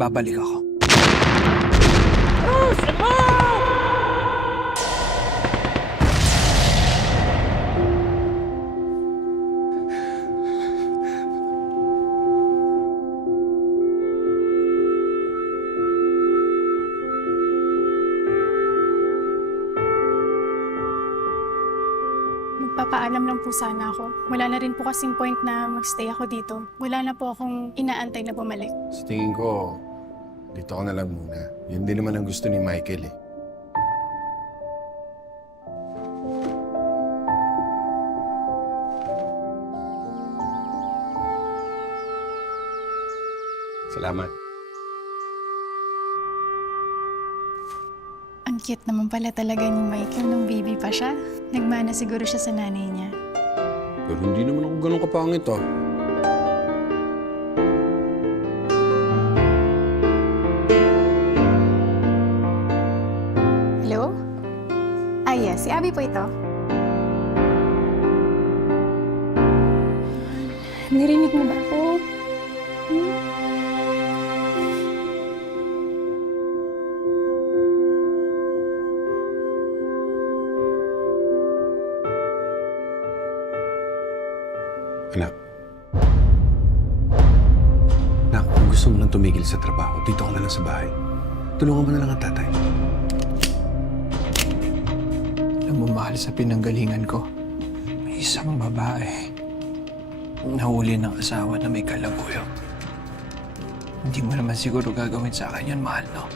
babalik ako. Magpapaalam lang po sana ako. Wala na rin po kasing point na magstay ako dito. Wala na po akong inaantay na bumalik. Sa tingin ko, dito ka na lang muna. Yun din naman ang gusto ni Michael eh. Salamat. Ang cute naman pala talaga ni Michael nung baby pa siya. Nagmana siguro siya sa nanay niya. Pero hindi naman ako ganun kapangit ah. Hello? Yes, si Abby po ito. Narinig mo ba ako? Anak. Anak, kung gusto mo nang tumigil sa trabaho, dito ka na lang sa bahay. Tulungan mo na lang ang tatay. Alam mo, mahal, sa pinanggalingan ko, may isang babae. Nahuli ng asawa na may kalabuyo. Hindi mo naman siguro gagawin sa akin yun, mahal, no?